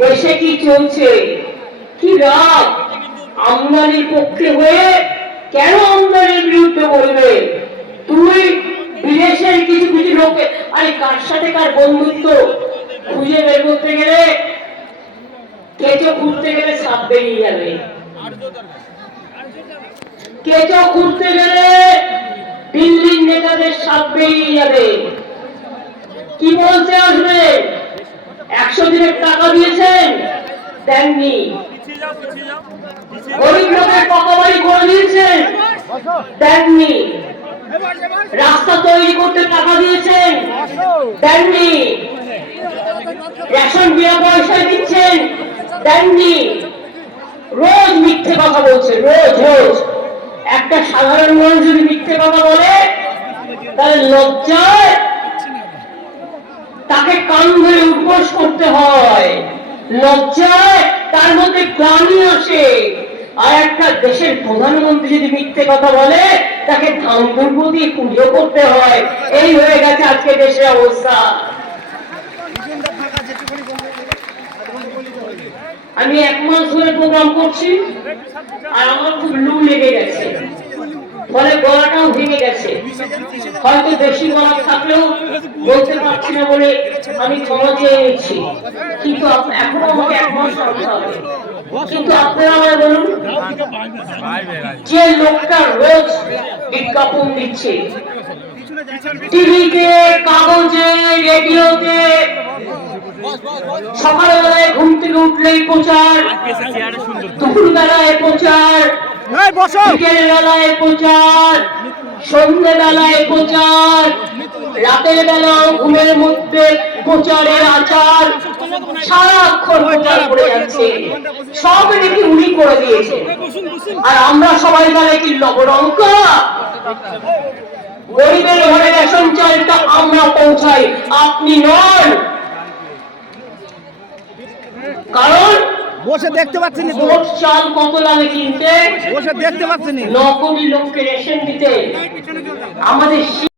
দেশে কি চলছে, কি রাগ, আমদানির পক্ষে হয়ে কেন আমদানির বিরুদ্ধে বলবে? তুই বিদেশের কিছু কিছু লোকে, আরে কার সাথে কার বন্ধুত্ব খুঁজে বের করতে গেলে, কেঁচো খুঁড়তে গেলে সাপ বেরিয়ে যাবে, কেঁচো খুঁড়তে গেলে দিল্লির নেতাদের সাপ বেরিয়ে যাবে। কি বলতে আসবে? 100 দিনের টাকা দিয়েছেন, দেননি। গরিব লোকের পাকা বাড়ি করে দিয়েছেন, দেননি। রাস্তা তৈরি করতে টাকা দিয়েছেন, দেননি। রেশন বিনা পয়সায় দিচ্ছেন, দেননি। রোজ মিথ্যে কথা বলছে, রোজ রোজ। একটা সাধারণ মানুষ যদি মিথ্যে কথা বলে, তাহলে লজ্জায় তাকে কান ধরে উপোস করতে হয়, লজ্জায় তার মধ্যে গ্লানি আসে। আর একটা দেশের প্রধানমন্ত্রী যদি মিথ্যে কথা বলে, তাকে ধান দুর্গ দিয়ে পুজো করতে হয়। এই হয়ে গেছে আজকে দেশের অবস্থা। আমি 1 মাস ধরে প্রোগ্রাম করছি, আর আমার খুব লু লেগে গেছে, ফলে গলাটাও ভেঙে গেছে। হয়তো বেশি গলা থাকলেও বলতে পারছি না বলে আমি ক্ষমা চেয়ে নিচ্ছি, কিন্তু এখনো আমাকে 1 মাস থাকতে হবে। কিন্তু আপনারা আমায় বলুন, যে লোকটা রোজ বিজ্ঞাপন দিচ্ছে টিভিতে, কাগজে, রেডিওতে, সকালবেলায় ঘুম থেকে উঠলেই প্রচার, দুপুর বেলায় প্রচার, বিকেল বেলায় প্রচার, সন্ধ্যে বেলায় প্রচার, রাতের বেলাও ঘুমের মধ্যে প্রচারের আচার, সারাক্ষণ প্রচার করে যাচ্ছে। সব নাকি উনি করে দিয়েছে, আর আমরা সবাই তাহলে কি লবণঙ্কা? গরিবের ঘরে রেশন চালটা আমরা পৌঁছাই, আপনি নন। কারণ বসে দেখতে পাচ্ছেন ভোট চাল কত লাগে কিনতে, বসে দেখতে পাচ্ছেন 9 কোটি লোককে রেশন দিতে। আমাদের